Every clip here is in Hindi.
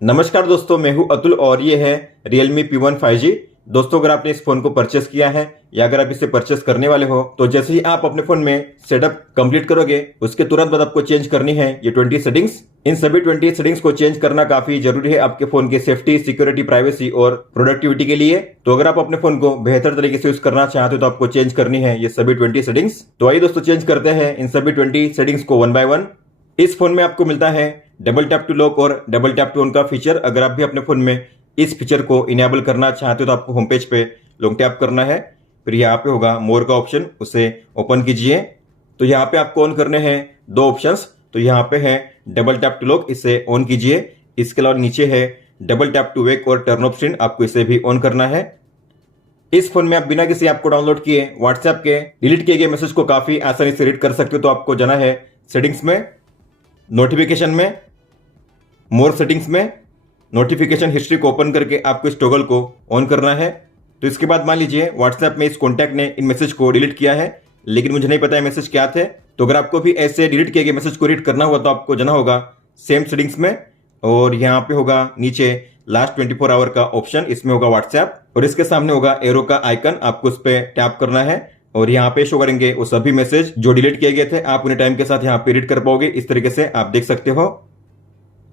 नमस्कार दोस्तों, मैं हूं अतुल और ये है Realme P1 5G। दोस्तों, अगर आपने इस फोन को परचेस किया है या अगर आप इसे परचेस करने वाले हो तो जैसे ही आप अपने फोन में सेटअप कंप्लीट करोगे उसके तुरंत बाद आपको चेंज करनी है ये 20 सेटिंग्स। इन सभी 20 सेटिंग्स को चेंज करना काफी जरूरी है आपके फोन की सेफ्टी, सिक्योरिटी, प्राइवेसी और प्रोडक्टिविटी के लिए। तो अगर आप अपने फोन को बेहतर तरीके से यूज करना चाहते हो तो आपको चेंज करनी है ये सभी 20 सेटिंग्स। तो आइए दोस्तों, चेंज करते हैं इन सभी 20 सेटिंग्स को वन बाय वन। इस फोन में आपको मिलता है डबल टैप टू लॉक और डबल टैप टू ऑन का फीचर। अगर आप भी अपने फोन में इस फीचर को इनेबल करना चाहते हो तो आपको होम पेज पे लॉन्ग टैप करना है, फिर यहाँ पे होगा मोर का ऑप्शन, उसे ओपन कीजिए। तो यहाँ पे आपको ऑन करने हैं दो ऑप्शंस। तो यहाँ पे है डबल टैप टू लॉक, इसे ऑन कीजिए। इसके अलावा नीचे है डबल टैप टू वेक और टर्न ऑफ स्क्रीन, आपको इसे भी ऑन करना है। इस फोन में आप बिना किसी ऐप को डाउनलोड किए व्हाट्सएप के डिलीट किए गए मैसेज को काफी आसानी से रीड कर सकते हो। तो आपको जाना है सेटिंग्स में, नोटिफिकेशन में, मोर सेटिंग्स में, नोटिफिकेशन हिस्ट्री को ओपन करके आपको इस टॉगल को ऑन करना है। तो इसके बाद मान लीजिए व्हाट्सएप में इस कॉन्टैक्ट ने इन मैसेज को डिलीट किया है, लेकिन मुझे नहीं पता है मैसेज क्या थे। तो अगर आपको भी ऐसे डिलीट किए गए मैसेज को रीड करना हुआ तो आपको जाना होगा सेम सेटिंग्स में और यहाँ पे होगा नीचे लास्ट 24 आवर का ऑप्शन, इसमें होगा व्हाट्सएप और इसके सामने होगा एरो का आइकन, आपको उस पर टैप करना है और यहाँ पे शो करेंगे वो सभी मैसेज जो डिलीट किए गए थे। आप उन्हें टाइम के साथ यहाँ पे रीड कर पाओगे, इस तरीके से आप देख सकते हो।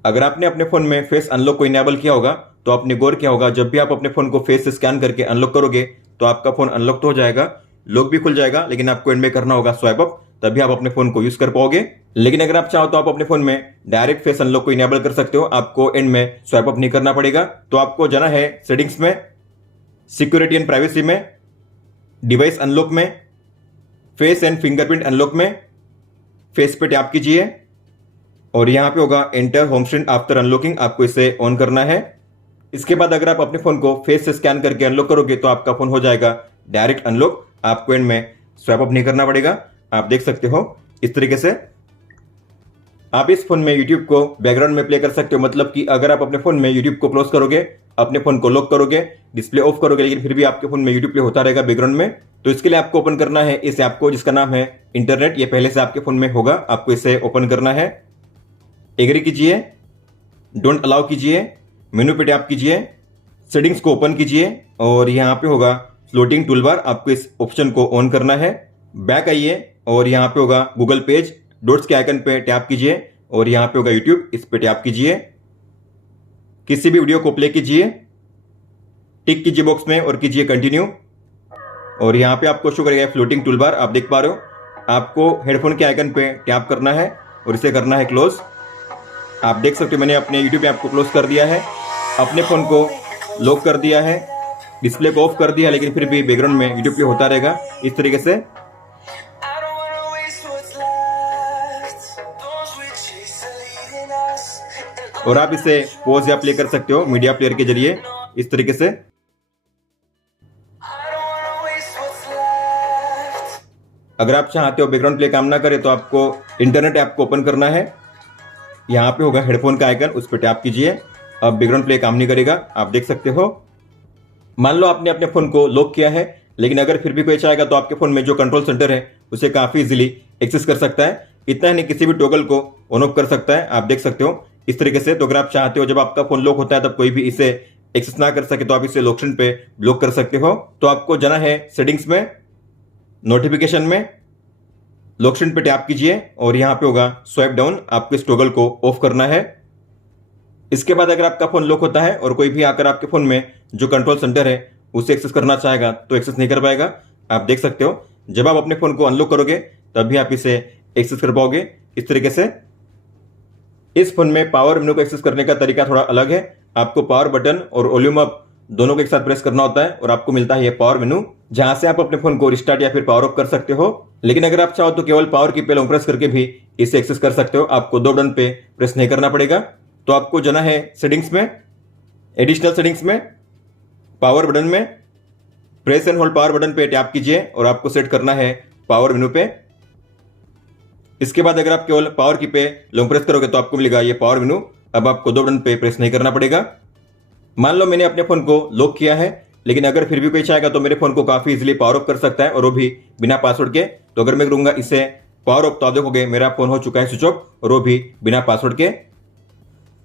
अगर आपने अपने फोन में फेस अनलॉक को इनेबल किया होगा तो आपने गौर किया होगा जब भी आप अपने फोन को फेस से स्कैन करके अनलॉक करोगे तो आपका फोन अनलॉक तो हो जाएगा, लॉक भी खुल जाएगा, लेकिन आपको एंड में करना होगा स्वाइप अप, तभी आप अपने फोन को यूज कर पाओगे। लेकिन अगर आप चाहो तो आप अपने फोन में डायरेक्ट फेस अनलॉक को इनेबल कर सकते हो, आपको एंड में स्वाइप अप नहीं करना पड़ेगा। तो आपको जाना है सेटिंग्स में, सिक्योरिटी एंड प्राइवेसी में, डिवाइस अनलॉक में, फेस एंड फिंगरप्रिंट अनलॉक में फेस पे टैप कीजिए और यहाँ पे होगा enter home screen after unlocking, आपको इसे ऑन करना है। इसके बाद अगर आप अपने फोन को फेस से स्कैन करके अनलॉक करोगे तो आपका फोन हो जाएगा डायरेक्ट अनलॉक, आपको एंड में स्वैप अप नहीं करना पड़ेगा। आप देख सकते हो इस तरीके से। आप इस फोन में यूट्यूब को बैकग्राउंड में प्ले कर सकते हो, मतलब कि अगर आप अपने फोन में यूट्यूब को क्लोज करोगे, अपने फोन को लॉक करोगे, डिस्प्ले ऑफ करोगे, लेकिन फिर भी आपके फोन में यूट्यूब प्ले होता रहेगा बैकग्राउंड में। तो इसके लिए आपको ओपन करना है इस ऐप को जिसका नाम है इंटरनेट। ये पहले से आपके फोन में होगा, आपको इसे ओपन करना है, एग्री कीजिए, डोंट अलाउ कीजिए, मेनू पे टैप कीजिए, सेटिंग्स को ओपन कीजिए और यहाँ पे होगा फ्लोटिंग टूलबार, आपको इस ऑप्शन को ऑन करना है। बैक आइए और यहाँ पे होगा गूगल पेज, डॉट्स के आइकन पे टैप कीजिए और यहाँ पे होगा यूट्यूब, इस पे टैप कीजिए। किसी भी वीडियो को प्ले कीजिए, टिक कीजिए बॉक्स में और कीजिए कंटिन्यू। और यहाँ पे आपको शो करेगा फ्लोटिंग टूलबार, आप देख पा रहे हो। आपको हेडफोन के आइकन पे टैप करना है और इसे करना है क्लोज। आप देख सकते हो मैंने अपने यूट्यूब ऐप को क्लोज कर दिया है, अपने फोन को लॉक कर दिया है, डिस्प्ले को ऑफ कर दिया, लेकिन फिर भी बैकग्राउंड में यूट्यूब पे होता रहेगा इस तरीके से। और आप इसे पॉज या प्ले कर सकते हो मीडिया प्लेयर के जरिए इस तरीके से। अगर आप चाहते हो बैकग्राउंड प्ले काम ना करे तो आपको इंटरनेट ऐप को ओपन करना है, यहाँ पे होगा हेडफोन का आइकन, उस पर टैप कीजिए। अब बैकग्राउंड प्ले काम नहीं करेगा, आप देख सकते हो। मान लो आपने अपने फोन को लॉक किया है, लेकिन अगर फिर भी कोई चाहेगा तो आपके फोन में जो कंट्रोल सेंटर है उसे काफी इजीली एक्सेस कर सकता है। इतना ही नहीं, किसी भी टॉगल को ऑन ऑफ कर सकता है, आप देख सकते हो इस तरीके से। तो अगर आप चाहते हो जब आपका फोन लॉक होता है तब कोई भी इसे एक्सेस ना कर सके तो आप इसे लॉक स्क्रीन पे ब्लॉक कर सकते हो। तो आपको जाना है सेटिंग्स में, नोटिफिकेशन में, लॉक स्क्रीन पे टैप कीजिए और यहाँ पे होगा स्वाइप डाउन, आपको इस टॉगल को ऑफ करना है। इसके बाद अगर आपका फोन लॉक होता है और कोई भी आकर आपके फोन में जो कंट्रोल सेंटर है उसे एक्सेस करना चाहेगा तो एक्सेस नहीं कर पाएगा, आप देख सकते हो। जब आप अपने फोन को अनलॉक करोगे तभी आप इसे एक्सेस कर पाओगे इस तरीके से। इस फोन में पावर मेनू को एक्सेस करने का तरीका थोड़ा अलग है। आपको पावर बटन और वॉल्यूम अप दोनों को एक साथ प्रेस करना होता है और आपको मिलता है ये पावर मेनू, जहां से आप अपने फोन को रिस्टार्ट या फिर पावर ऑफ कर सकते हो। लेकिन अगर आप चाहो तो केवल पावर की पे लॉन्ग प्रेस करके भी इसे एक्सेस कर सकते हो, आपको दो बटन पे प्रेस नहीं करना पड़ेगा। तो आपको जाना है सेटिंग्स में, एडिशनल सेटिंग्स में, पावर बटन में, press and hold power button पे टैप कीजिए और आपको सेट करना है पावर मेनू पे। इसके बाद अगर आप केवल पावर की पे लॉन्ग प्रेस करोगे तो आपको मिलेगा ये पावर मेनू। अब आपको दो बटन पे प्रेस नहीं करना पड़ेगा। मान लो मैंने अपने फोन को लॉक किया है, लेकिन अगर फिर भी कोई चाहेगा तो मेरे फोन को काफी इजीली पावर ऑफ कर सकता है और वो भी बिना पासवर्ड के। तो अगर मैं करूंगा इसे पावर ऑफ तो आप देखोगे मेरा फोन हो चुका है स्विच ऑफ और वो भी बिना पासवर्ड के।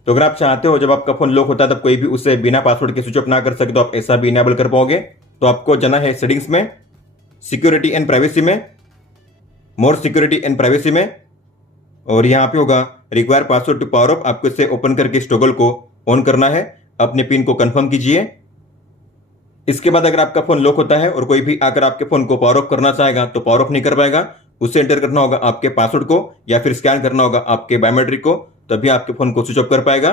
तो अगर आप चाहते हो जब आपका फोन लॉक होता है तब कोई भी उसे बिना पासवर्ड के स्विच ऑफ ना कर सके तो आप ऐसा भी इनेबल कर पाओगे। तो आपको जाना है सेटिंग्स में, सिक्योरिटी एंड प्राइवेसी में, मोर सिक्योरिटी एंड प्राइवेसी में, और यहाँ पे होगा require password to power off. आपको इसे ओपन करके इस टॉगल को ऑन करना है, अपने पिन को कंफर्म कीजिए। इसके बाद अगर आपका फोन लॉक होता है और कोई भी आकर आपके फोन को पावर ऑफ करना चाहेगा तो पावर ऑफ नहीं कर पाएगा। उसे एंटर करना होगा आपके पासवर्ड को या फिर स्कैन करना होगा आपके बायोमेट्रिक को, तभी आपके फोन को स्विच ऑफ कर पाएगा।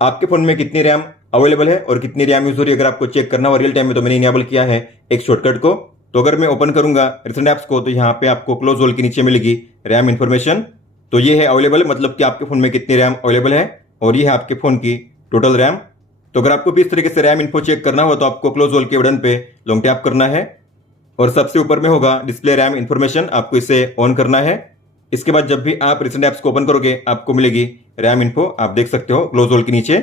आपके फोन में कितनी रैम अवेलेबल है और कितनी रैम यूज हो रही है अगर आपको चेक करना हो रियल टाइम में, तो मैंने इनेबल किया है एक शॉर्टकट को। तो अगर मैं ओपन करूंगा रिसेंट ऐप्स को तो यहाँ पे आपको क्लोज ऑल के नीचे मिलेगी रैम इन्फॉर्मेशन। तो ये है अवेलेबल, मतलब कि आपके फोन में कितनी रैम अवेलेबल है, और ये है आपके फोन की टोटल रैम। तो अगर आपको भी इस तरीके से रैम इन्फो चेक करना हो तो आपको क्लोज ऑल के बटन पे लॉन्ग टैप करना है और सबसे ऊपर में होगा डिस्प्ले रैम इन्फॉर्मेशन, आपको इसे ऑन करना है। इसके बाद जब भी आप रिसेंट ऐप्स को ओपन करोगे आपको मिलेगी रैम इन्फो, आप देख सकते हो क्लोज ऑल के नीचे।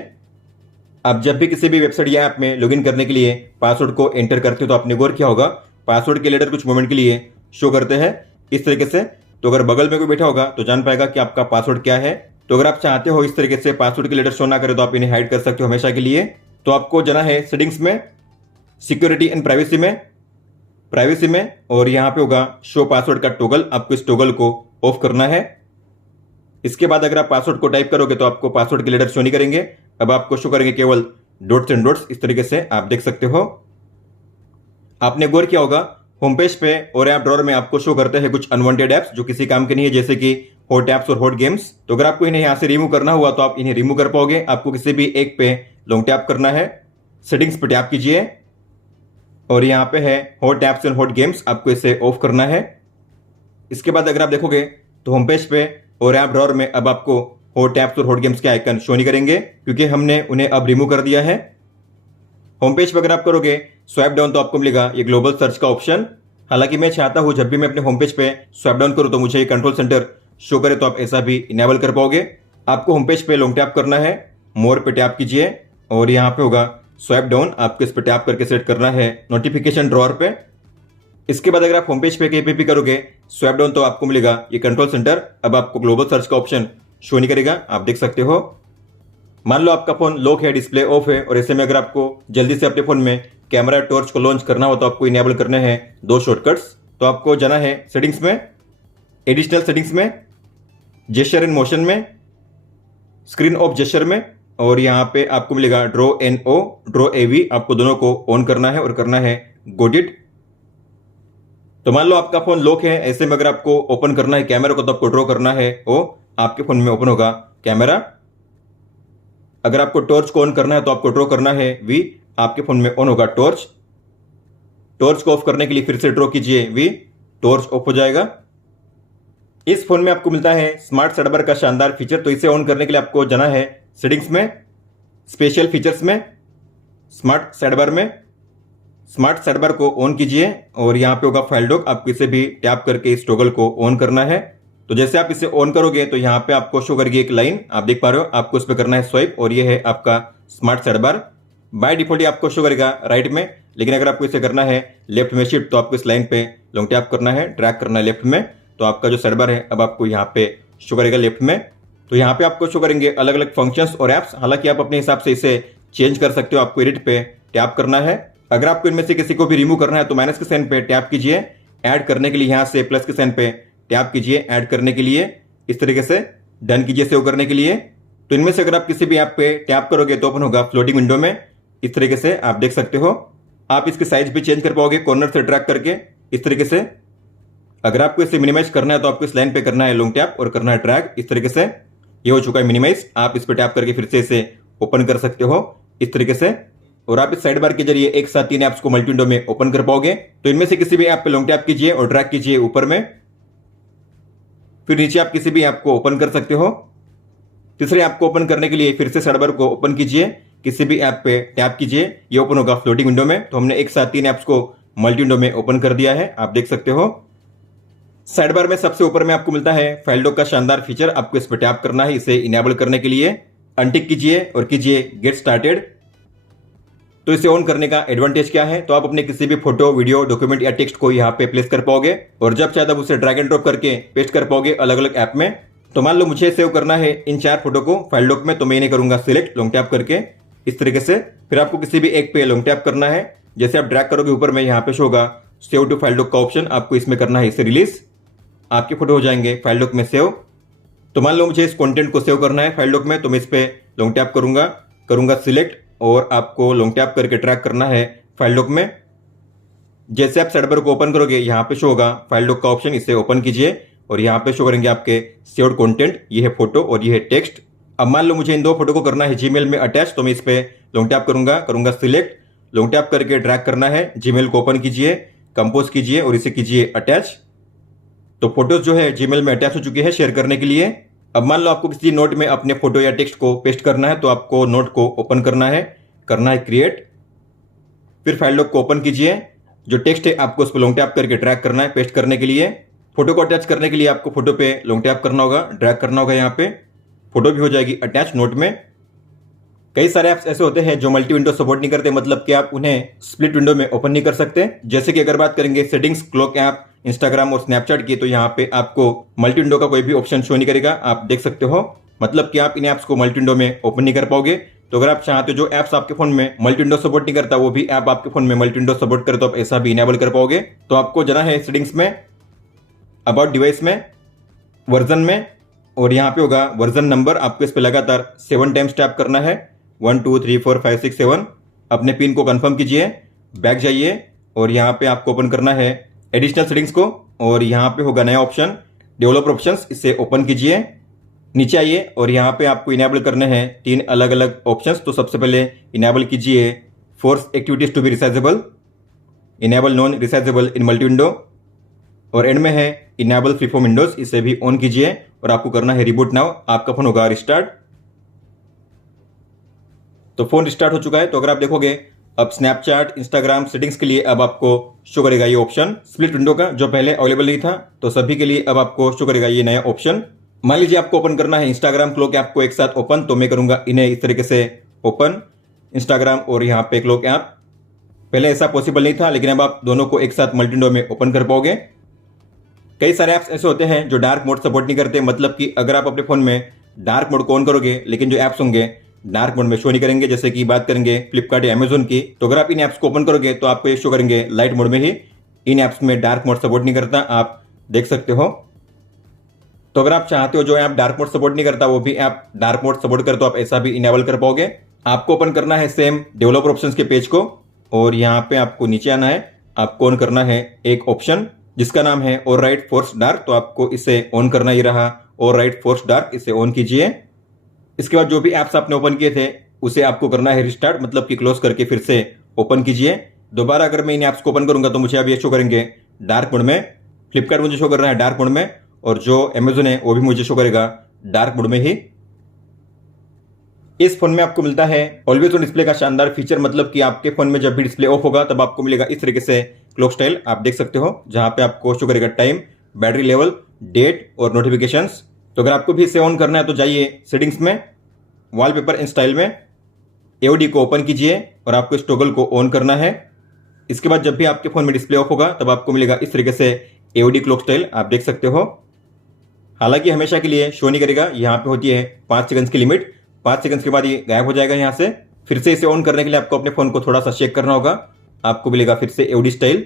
आप जब भी किसी भी वेबसाइट या ऐप में लॉगिन करने के लिए पासवर्ड को एंटर करते हो तो आपने गौर किया होगा पासवर्ड के लेटर कुछ मोमेंट के लिए शो करते हैं इस तरीके से। तो अगर बगल में कोई बैठा होगा तो जान पाएगा कि आपका पासवर्ड क्या है। तो अगर आप चाहते हो इस तरीके से पासवर्ड के लेटर शो ना करे तो आप इन्हें हाइड कर सकते हो हमेशा के लिए। तो आपको जाना है सेटिंग्स में, सिक्योरिटी एंड प्राइवेसी में, और यहाँ पे होगा शो पासवर्ड का टॉगल, आपको इस टॉगल को ऑफ करना है। इसके बाद अगर आप पासवर्ड को टाइप करोगे तो आपको पासवर्ड के लेटर शो नहीं करेंगे, अब आपको शो करेंगे केवल डॉट्स एंड डॉट्स, इस तरीके से आप देख सकते हो। आपने गौर किया होगा होम पेज पे और ऐप ड्रॉअर में आपको शो करते हैं कुछ अनवांटेड ऐप्स जो किसी काम के नहीं है, जैसे कि हॉट ऐप्स और हॉट गेम्स। तो अगर आपको इन्हें यहाँ से रिमूव करना हुआ तो आप इन्हें रिमूव कर पाओगे। आपको किसी भी एक पे लॉन्ग टैप करना है, सेटिंग्स पे टैप कीजिए और यहाँ पे है hot apps and hot games, आपको इसे ऑफ करना है। इसके बाद अगर आप देखोगे तो होम पेज पे और ऐप ड्रॉअर में अब आपको हॉट ऐप्स और हॉट गेम्स के आइकन शो नहीं करेंगे क्योंकि हमने उन्हें अब रिमूव कर दिया है। होम पेज पर अगर आप करोगे स्वाइप डाउन तो आपको मिलेगा ये ग्लोबल सर्च का ऑप्शन। हालांकि मैं चाहता हूं जब भी मैं अपने होम पेज पे स्वाइप डाउन करूं तो मुझे ये कंट्रोल सेंटर शो करे, तो आप ऐसा भी इनेबल कर पाओगे। आपको होम पेज पे लॉन्ग टैप करना है, मोर पे टैप कीजिए और यहाँ पे होगा स्वाइप डाउन, आपको इस पे टैप करके सेट करना है नोटिफिकेशन ड्रॉअर पे। इसके बाद अगर आप होम पेज पे कहीं पे भी करोगे स्वाइप डाउन तो आपको मिलेगा ये कंट्रोल सेंटर, अब आपको ग्लोबल सर्च का ऑप्शन शो नहीं करेगा, आप देख सकते हो। मान लो आपका फोन लॉक है, डिस्प्ले ऑफ है और ऐसे में अगर आपको जल्दी से अपने फोन में कैमरा टॉर्च को लॉन्च करना हो तो आपको इनेबल करने हैं दो शॉर्टकट्स। तो आपको जाना है सेटिंग्स में, एडिशनल सेटिंग्स में, जेस्चर एंड मोशन में, स्क्रीन ऑफ जेस्चर में, और यहाँ पे आपको मिलेगा ड्रॉ NO, ड्रॉ AV, आपको दोनों को ऑन करना है और करना है गॉट इट। तो मान लो आपका फोन लॉक है, ऐसे में अगर आपको ओपन करना है कैमरा को तो आपको ड्रॉ करना है O, आपके फोन में ओपन होगा कैमरा। अगर आपको टॉर्च को ऑन करना है तो आपको ड्रॉ करना है V, आपके फोन में ऑन होगा टॉर्च। टॉर्च को ऑफ करने के लिए फिर से ड्रॉ कीजिए V, टॉर्च ऑफ हो जाएगा। इस फोन में आपको मिलता है स्मार्ट साइडबार का शानदार फीचर, तो इसे ऑन करने के लिए आपको जाना है सेटिंग्स में, स्पेशल फीचर्स में, स्मार्ट साइडबार में। स्मार्ट साइडबार को ऑन कीजिए और यहाँ पे होगा फाइल डॉक, आपको इसे भी टैप करके इस टॉगल को ऑन करना है। तो जैसे आप इसे ऑन करोगे तो यहाँ पे आपको शो करेगी एक लाइन, आप देख पा रहे हो, आपको इस पे करना है स्वाइप और ये है आपका स्मार्ट साइडबार। बाय डिफॉल्ट आपको शो करेगा राइट में, लेकिन अगर आपको इसे करना है लेफ्ट में शिफ्ट तो आपको इस लाइन पे लॉन्ग टैप करना है, ड्रैग करना है लेफ्ट में, तो आपका जो साइडबार है अब आपको यहाँ पे शो करेगा लेफ्ट में। तो यहाँ पे आपको शो करेंगे अलग अलग फंक्शंस और ऐप्स, हालांकि आप अपने हिसाब से इसे चेंज कर सकते हो, आपको एडिट पे टैप करना है। अगर आपको इनमें से किसी को भी रिमूव करना है तो माइनस के साइन पे टैप कीजिए, ऐड करने के लिए यहाँ से प्लस के साइन पे टैप कीजिए ऐड करने के लिए, इस तरीके से डन कीजिए सेव करने के लिए। तो इनमें से अगर आप किसी भी ऐप पे टैप करोगे तो ओपन होगा फ्लोटिंग विंडो में, इस तरीके से आप देख सकते हो। आप इसकी साइज भी चेंज कर पाओगे कॉर्नर से ड्रैग करके इस तरीके से। अगर आपको इसे मिनिमाइज करना है तो आपको इस लाइन पे करना है लॉन्ग टैप और करना है ड्रैग, इस तरीके से। ये हो चुका है मिनिमाइज, आप इस पे टैप करके फिर से इसे ओपन कर सकते हो इस तरीके से, और आप इस साइड बार के जरिए एक साथ 3 ऐप्स को मल्टी विंडो में ओपन कर पाओगे। तो इनमें से किसी भी ऐप पे लॉन्ग टैप कीजिए और ड्रैग कीजिए ऊपर में, फिर नीचे आप किसी भी ऐप को ओपन कर सकते हो। तीसरे ऐप को ओपन करने के लिए फिर से साइड बार को ओपन कीजिए, किसी भी ऐप पे टैप कीजिए, ये ओपन होगा फ्लोटिंग विंडो में। तो हमने एक साथ 3 ऐप्स को मल्टी विंडो में ओपन कर दिया है, आप देख सकते हो। साइड बार में सबसे ऊपर में आपको मिलता है फाइल डॉक का शानदार फीचर, आपको इस पर टैप करना है इसे इनेबल करने के लिए, अनटिक कीजिए और कीजिए गेट स्टार्टेड। तो इसे ऑन करने का एडवांटेज क्या है, तो आप अपने किसी भी फोटो, वीडियो, डॉक्यूमेंट या टेक्स्ट को यहाँ पे प्लेस कर पाओगे और जब चाहे तब उसे ड्रैग एंड ड्रॉप करके पेस्ट कर पाओगे अलग अलग ऐप में। तो मान लो मुझे सेव करना है इन 4 फोटो को फाइल डॉक में, तो मैं इन्हें करूंगा सिलेक्ट लॉन्ग टैप करके इस तरीके से। फिर आपको किसी भी एक पे लॉन्ग टैप करना है। जैसे आप ड्रैग करोगे ऊपर में यहाँ पे शो होगा सेव टू फाइल डॉक का ऑप्शन, आपको इसमें करना है इसे रिलीज। आपके फोटो हो जाएंगे फाइल डॉक में सेव। तो मान लो मुझे इस कंटेंट को सेव करना है फाइल डॉक में, तो मैं इस पे लॉन्ग टैप करूंगा सिलेक्ट, और आपको लॉन्ग टैप करके ड्रैग करना है फाइल डॉक में। जैसे आप सर्वर को ओपन करोगे यहाँ पे शो होगा फाइल डॉक का ऑप्शन, इसे ओपन कीजिए और यहाँ पे शो करेंगे आपके सेव्ड कंटेंट। ये है फोटो और ये है टेक्स्ट। अब मान लो मुझे इन 2 फोटो को करना है जीमेल में अटैच, तो मैं इस पे लॉन्ग टैप करूंगा सिलेक्ट, लॉन्ग टैप करके ड्रैग करना है। जीमेल को ओपन कीजिए, कंपोज कीजिए और इसे कीजिए अटैच। तो फोटोज जो है जीमेल में अटैच हो चुकी है शेयर करने के लिए। अब मान लो आपको किसी नोट में अपने फोटो या टेक्स्ट को पेस्ट करना है, तो आपको नोट को ओपन करना है क्रिएट। फिर फाइल डॉक को ओपन कीजिए, जो टेक्स्ट है आपको उस पर लॉन्ग टैप करके ड्रैग करना है पेस्ट करने के लिए। फोटो को अटैच करने के लिए आपको फोटो पे लॉन्ग टैप करना होगा, ड्रैग करना होगा, यहाँ पे फोटो भी हो जाएगी अटैच नोट में। कई सारे ऐप्स ऐसे होते हैं जो मल्टी विंडो सपोर्ट नहीं करते, मतलब कि आप उन्हें स्प्लिट विंडो में ओपन नहीं कर सकते। जैसे कि अगर बात करेंगे सेटिंग्स, क्लॉक ऐप, इंस्टाग्राम और स्नैपचैट की, तो यहाँ पे आपको मल्टी विंडो का कोई भी ऑप्शन शो नहीं करेगा, आप देख सकते हो। मतलब कि आप इन ऐप्स को मल्टी विंडो में ओपन नहीं कर पाओगे। तो अगर आप चाहते हो जो ऐप्स आपके फोन में मल्टी विंडो सपोर्ट नहीं करता वो भी ऐप आपके फोन में मल्टी विंडो सपोर्ट करे, तो आप ऐसा भी इनेबल कर पाओगे। तो आपको जाना है सेटिंग्स में, अबाउट डिवाइस में, वर्जन में, और यहाँ पे होगा वर्जन नंबर, आपको इस पे लगातार 7 टाइम्स टैप करना है, 1 2 3 4 5 6 7। अपने पिन को कंफर्म कीजिए, बैक जाइए और यहाँ पे आपको ओपन करना है एडिशनल सेटिंग्स को, और यहाँ पे होगा नया ऑप्शन डेवलपर ऑप्शंस, इसे ओपन कीजिए। नीचे आइए और यहाँ पे आपको इनेबल करने हैं 3 अलग अलग ऑप्शंस। तो सबसे पहले इनेबल कीजिए force activities to be resizable, enable non resizable in multi window, और एंड में है इनेबल फ्री फॉर्म विंडोज, इसे भी ऑन कीजिए और आपको करना है रिबूट नाउ। आपका फोन होगा रिस्टार्ट। तो फोन रिस्टार्ट हो चुका है। तो अगर आप देखोगे अब स्नैपचैट, इंस्टाग्राम सेटिंग्स के लिए अब आपको शो करेगा ये ऑप्शन स्प्लिट विंडो का, जो पहले अवेलेबल नहीं था। तो सभी के लिए अब आपको शो करेगा ये नया ऑप्शन। मान लीजिए आपको ओपन करना है इंस्टाग्राम, क्लॉक ऐप को एक साथ ओपन, तो मैं करूंगा इन्हें इस तरीके से ओपन, इंस्टाग्राम और यहाँ पे क्लॉक ऐप। पहले ऐसा पॉसिबल नहीं था, लेकिन अब आप दोनों को एक साथ मल्टी विंडो में ओपन कर पाओगे। कई सारे ऐप्स ऐसे होते हैं जो डार्क मोड सपोर्ट नहीं करते, मतलब कि अगर आप अपने फोन में डार्क मोड को ऑन करोगे लेकिन जो ऐप्स होंगे डार्क मोड में शो नहीं करेंगे। जैसे कि बात करेंगे फ्लिपकार्ट या अमेजोन की, तो अगर आप इन ऐप्स को ओपन करोगे तो आपको ये शो करेंगे लाइट मोड में ही। इन ऐप्स में डार्क मोड सपोर्ट नहीं करता, आप देख सकते हो। तो अगर आप चाहते हो जो ऐप डार्क मोड सपोर्ट नहीं करता वो भी ऐप डार्क मोड सपोर्ट करे, तो आप ऐसा भी इनेबल कर पाओगे। आपको ओपन करना है सेम डेवलपर ऑप्शंस के पेज को, और यहाँ पे आपको नीचे आना है। आपको ऑन करना है एक ऑप्शन जिसका नाम है ओवरराइड फोर्स डार्क, तो आपको इसे ऑन करना ही रहा, ओवरराइड फोर्स डार्क, इसे ऑन कीजिए। इसके बाद जो भी ऐप्स आपने ओपन किए थे उसे आपको करना है रिस्टार्ट, मतलब कि क्लोज करके फिर से ओपन कीजिए। दोबारा अगर मैं इन ऐप्स को ओपन करूंगा तो मुझे अब ये शो करेंगे डार्क मोड में। फ्लिपकार्ट मुझे शो कर रहा है डार्क मोड में, और जो अमेजोन है वो भी मुझे शो करेगा डार्क मोड में ही। इस फोन में आपको मिलता है ऑलवेज ऑन डिस्प्ले का शानदार फीचर, मतलब कि आपके फोन में जब भी डिस्प्ले ऑफ होगा तब आपको मिलेगा इस तरीके से क्लॉक स्टाइल, आप देख सकते हो, जहां पे आपको शो करेगा टाइम, बैटरी लेवल, डेट और नोटिफिकेशंस। तो अगर आपको भी इसे ऑन करना है तो जाइए सेटिंग्स में, वॉलपेपर एंड स्टाइल में एओडी को ओपन कीजिए और आपको इस टॉगल को ऑन करना है। इसके बाद जब भी आपके फोन में डिस्प्ले ऑफ होगा तब आपको मिलेगा इस तरीके से एओडी क्लॉक स्टाइल, आप देख सकते हो। हालांकि हमेशा के लिए शो नहीं करेगा, यहाँ पे होती है 5 सेकंड की लिमिट, 5 सेकंड के बाद ये गायब हो जाएगा यहाँ से। फिर से इसे ऑन करने के लिए आपको अपने फोन को थोड़ा सा शेक करना होगा, आपको मिलेगा फिर से एओडी स्टाइल।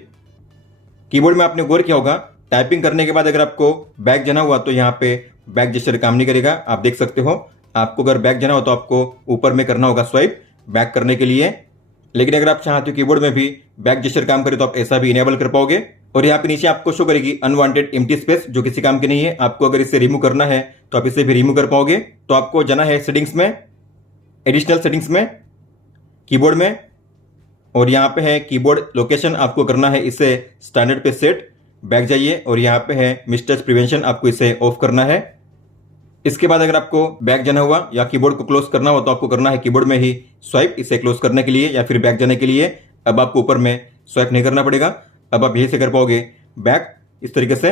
कीबोर्ड में आपने गौर किया होगा टाइपिंग करने के बाद अगर आपको बैक जाना हुआ तो यहाँ पे बैक जेस्चर काम नहीं करेगा, आप देख सकते हो। आपको अगर बैक जाना हो तो आपको ऊपर में करना होगा स्वाइप बैक करने के लिए। लेकिन अगर आप चाहते हो कीबोर्ड में भी बैक जेस्चर काम करे तो आप ऐसा भी इनेबल कर पाओगे। और यहाँ पे नीचे आपको शो करेगी अनवांटेड एम्प्टी स्पेस, जो किसी काम की नहीं है। आपको अगर इसे रिमूव करना है तो आप इसे भी रिमूव कर पाओगे। तो आपको जाना है सेटिंग्स में, एडिशनल सेटिंग्स में, कीबोर्ड में, और यहाँ पे है कीबोर्ड लोकेशन, आपको करना है इसे स्टैंडर्ड पे सेट। बैक जाइए और यहाँ पे है मिसटच प्रिवेंशन, आपको इसे ऑफ करना है। इसके बाद अगर आपको बैक जाना हुआ या कीबोर्ड को क्लोज करना हो तो आपको करना है कीबोर्ड में ही स्वाइप, इसे क्लोज करने के लिए या फिर बैक जाने के लिए। अब आपको ऊपर में स्वाइप नहीं करना पड़ेगा, अब आप यहीं से कर पाओगे बैक इस तरीके से।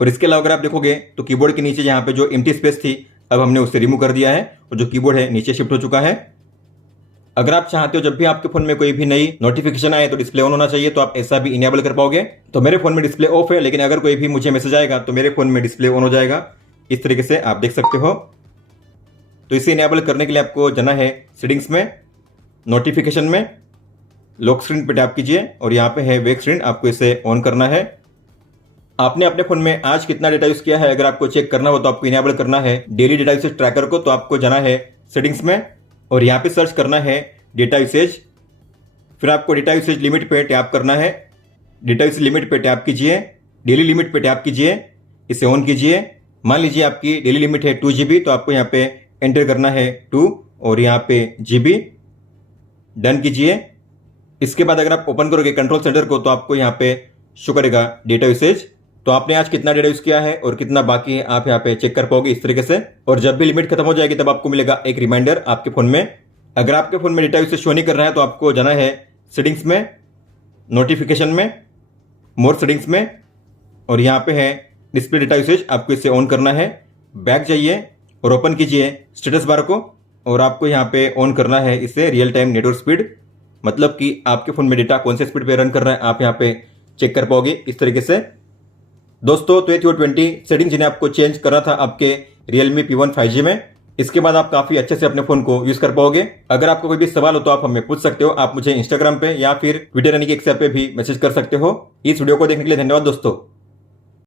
और इसके अलावा अगर आप देखोगे तो कीबोर्ड के नीचे यहाँ पे जो एम्प्टी स्पेस थी अब हमने उसे रिमूव कर दिया है और जो कीबोर्ड है नीचे शिफ्ट हो चुका है। अगर आप चाहते हो जब भी आपके फोन में कोई भी नई नोटिफिकेशन आए तो डिस्प्ले ऑन होना चाहिए, तो आप ऐसा भी इनेबल कर पाओगे। तो मेरे फोन में डिस्प्ले ऑफ है, लेकिन अगर कोई भी मुझे मैसेज आएगा तो मेरे फोन में डिस्प्ले ऑन हो जाएगा। इस तरीके से आप देख सकते हो। तो इसे इनेबल करने के लिए आपको जाना है सेटिंग्स में, नोटिफिकेशन में, लॉक स्क्रीन पर टैप कीजिए और यहाँ पे है वेक स्क्रीन, आपको इसे ऑन करना है। आपने अपने फोन में आज कितना डेटा यूज किया है अगर आपको चेक करना हो तो आपको इनेबल करना है डेली डेटा यूसेज ट्रैकर को। तो आपको जाना है सेटिंग्स में और यहाँ पे सर्च करना है डेटा यूसेज, फिर आपको डेटा यूसेज लिमिट पे टैप करना है। डेटा यूसेज लिमिट पे टैप कीजिए, डेली लिमिट पे टैप कीजिए, इसे ऑन कीजिए। मान लीजिए आपकी डेली लिमिट है 2 GB, तो आपको यहाँ पे एंटर करना है 2 और यहाँ पे GB, डन कीजिए। इसके बाद अगर आप ओपन करोगे कंट्रोल सेंटर को तो आपको यहाँ पे शो करेगा डेटा यूसेज। तो आपने आज कितना डेटा यूज किया है और कितना बाकी है आप यहाँ पे चेक कर पाओगे इस तरीके से। और जब भी लिमिट खत्म हो जाएगी तब आपको मिलेगा एक रिमाइंडर आपके फोन में। अगर आपके फोन में डेटा यूसेज शो नहीं कर रहा है तो आपको जाना है सेटिंग्स में, नोटिफिकेशन में, मोर सेटिंग्स में और यहाँ पे है डिस्प्ले डेटा यूसेज, आपको इसे ऑन करना है। बैक जाइए और ओपन कीजिए स्टेटस बार को और आपको यहाँ पे ऑन करना है इसे रियल टाइम नेटवर्क स्पीड, मतलब कि आपके फोन में डेटा कौन से स्पीड पे रन कर रहा है आप यहाँ पे चेक कर पाओगे इस तरीके से। दोस्तों तो ये थी वो 20 सेटिंग जिन्हें आपको चेंज करना था आपके Realme P1 5G में। इसके बाद आप काफी अच्छे से अपने फोन को यूज कर पाओगे। अगर आपको कोई भी सवाल हो तो आप हमें पूछ सकते हो। आप मुझे इंस्टाग्राम पे या फिर ट्विटर यानी कि एक्स पे भी मैसेज कर सकते हो। इस वीडियो को देखने के लिए धन्यवाद दोस्तों।